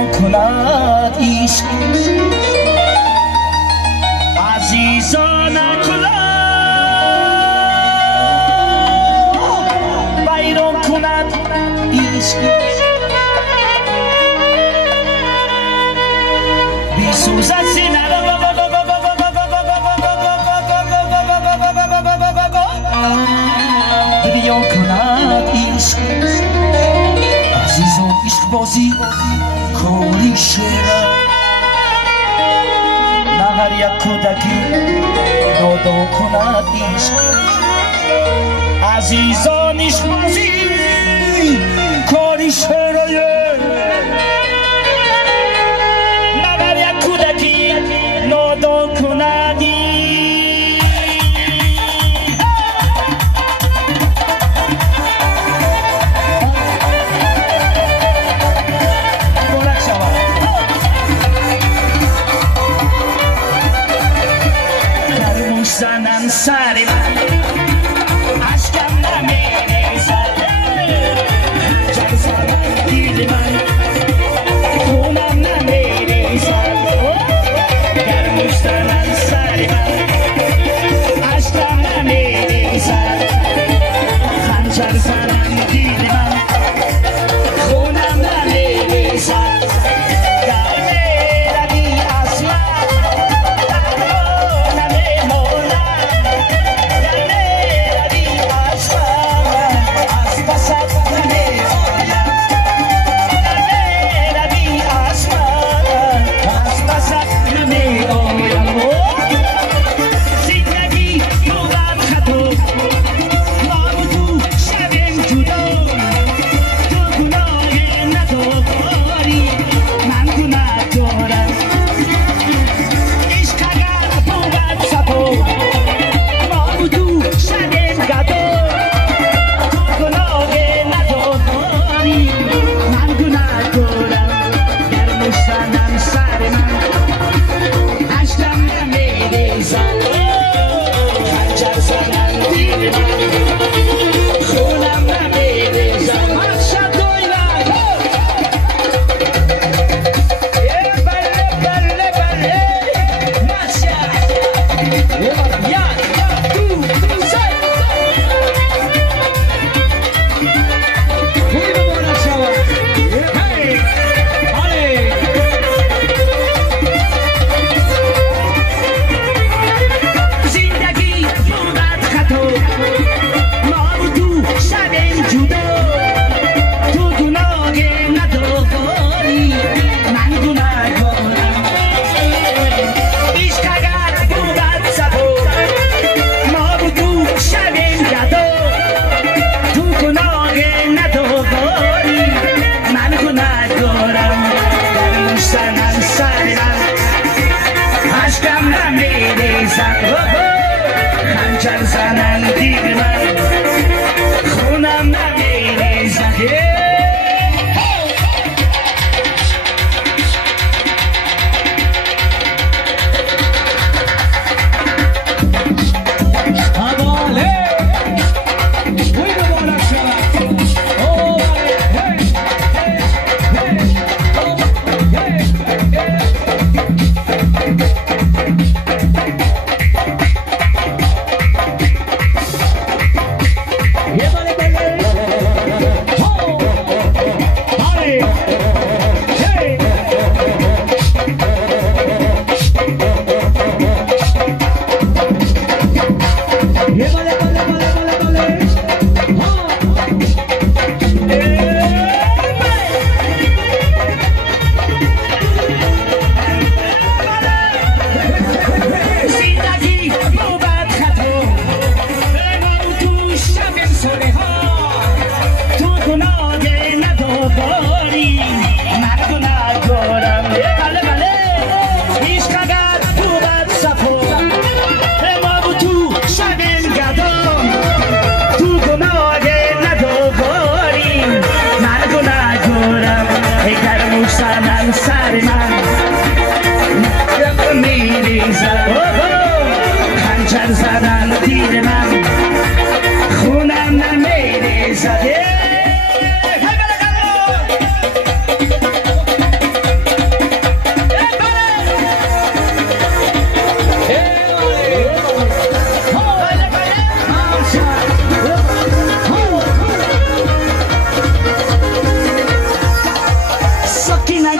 ویران کند عشق عزیزان کلاه ویران کند عشق بی سوز از سینه ویران کند عشق عزیزان عشق بازی کوری شعر نهر یک کودکی نادان کند عشق عزیزان عشق بازی کوری شعر نهر یک کودکی نادان کند زنم سر من عشقم نمیریزد جان زنم دید من خونم نمیریزد گرمش زنم سر من عشقم نمیریزد خنجر زنم دید من خونم نمیریزد خنجر زنن دید من خونم نمیریزد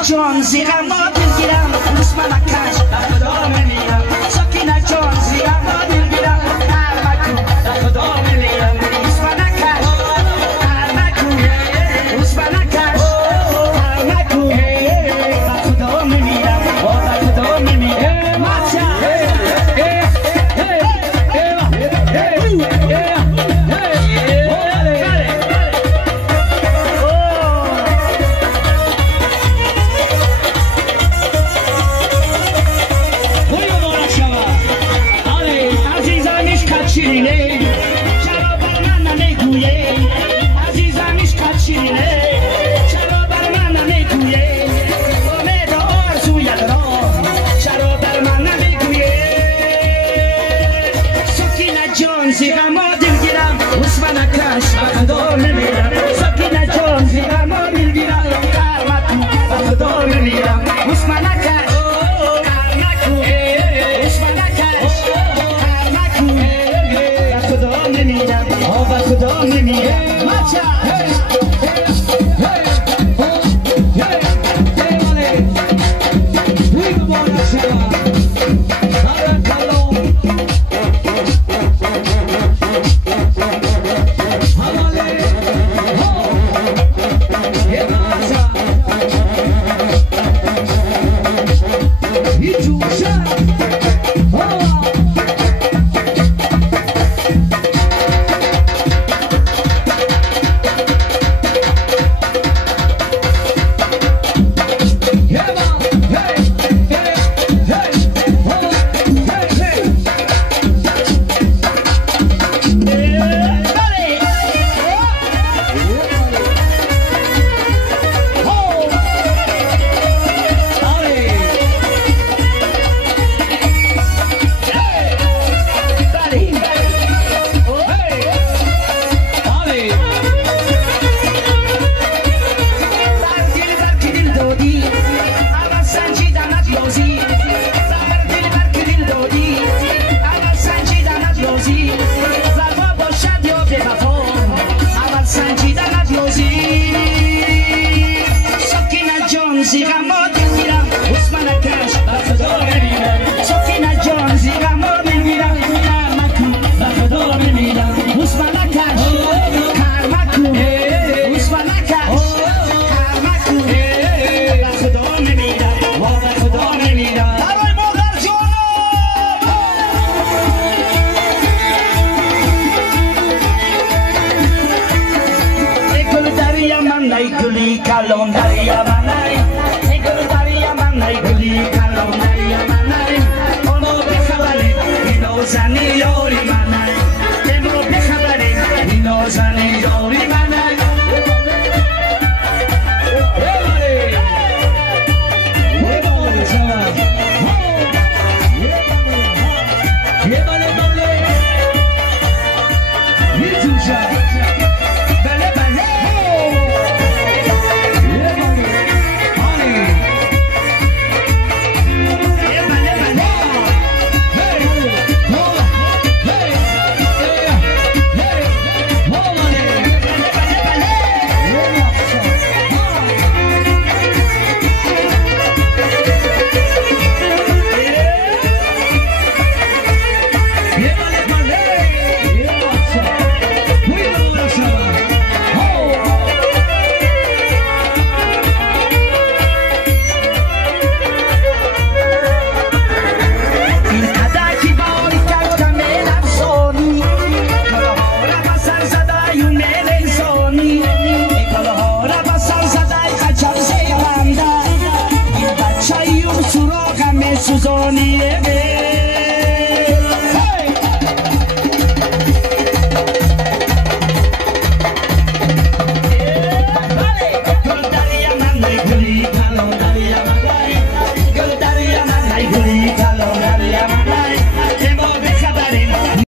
جان زیغم ما دلگیرم اسم نکش خدا میمیرم سکینه جان زیغم ما دلگیرم مکو خدا میمیرم اسم نکش مکو اسم نکش مکو خدا میمیرم خدا میمیرم ماچا چرا بر من نمیگویی عزیزمش کچینه چرا بر من نمیگویی امید آرزویت را چرا بر من نمیگویی سکینه جان زیغم ما دلگیرم اسم نکش خدا میمیرم سکینه جان زیغم ما دلگیرم کرمکو خدا میمیرم اسم نکش خدا میمیرم ماچا زیغم ما دلگیرم اسم نکش خدا میمیرم سکینه جان زیغم ما دلگیرم کرمکو خدا میمیرم اسم نکش کرمکو اسم نکش کرمکو خدا میمیرم خدا میمیرم برای مادر جانم ای گل دریا من ای گلی کلان دریا من ای گلی کلان دریا من اونو بخبری اینو زنی